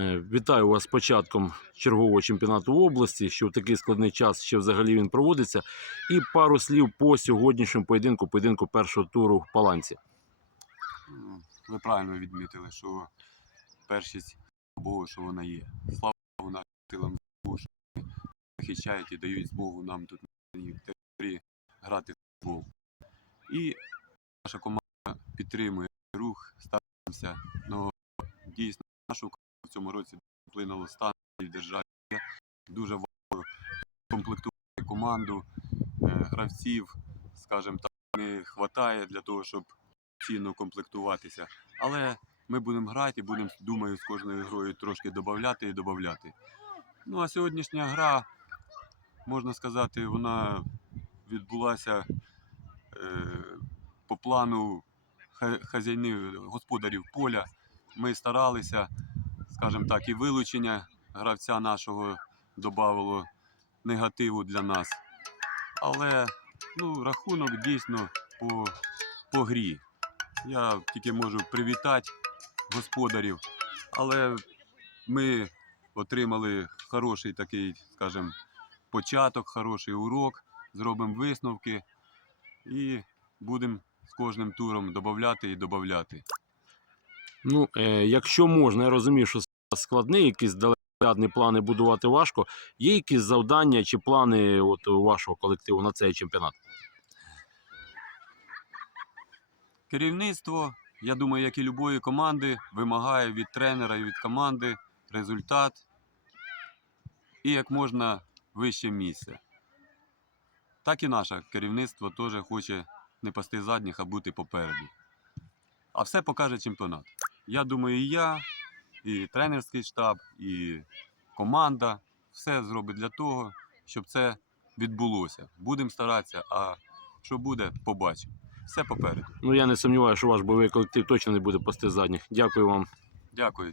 Е, Вітаю вас з початком чергового чемпіонату області, що в такий складний час ще взагалі він проводиться. І пару слів по сьогоднішньому поєдинку, поєдинку першого туру в Паланці. Ви правильно відмітили, що першість Богу, що вона є. Слава Богу нашим силам ЗСУ, що вони захищають і дають змогу нам тут на території грати в футбол. І наша команда підтримує рух, стараємося. Ну, дійсно, нашу цьому році вплинуло стан в державі. Дуже важко комплектувати команду е, гравців, скажімо так, не вистачає для того, щоб цінно комплектуватися. Але ми будемо грати і будемо, думаю, з кожною грою трошки додати і додати. Ну а сьогоднішня гра, можна сказати, вона відбулася е, по плану ха- хазяїнів, господарів поля. Ми старалися, скажімо так, і вилучення гравця нашого додавало негативу для нас. Але ну, рахунок дійсно по, по грі. Я тільки можу привітати господарів, але ми отримали хороший такий, скажімо, початок, хороший урок, зробимо висновки і будемо з кожним туром додати і додати. Ну, е, якщо можна, я розумію, що складний, якісь далекоглядні плани будувати важко. Є якісь завдання чи плани от, вашого колективу на цей чемпіонат? Керівництво, я думаю, як і любої команди, вимагає від тренера і від команди результат і як можна вище місце. Так і наше керівництво теж хоче не пасти задніх, а бути попереду. А все покаже чемпіонат. Я думаю, і я, і тренерський штаб, і команда все зробить для того, щоб це відбулося. Будемо старатися, а що буде, побачимо. Все попереду. Ну, я не сумніваюся, що ваш бойовий колектив точно не буде пасти задніх. Дякую вам. Дякую.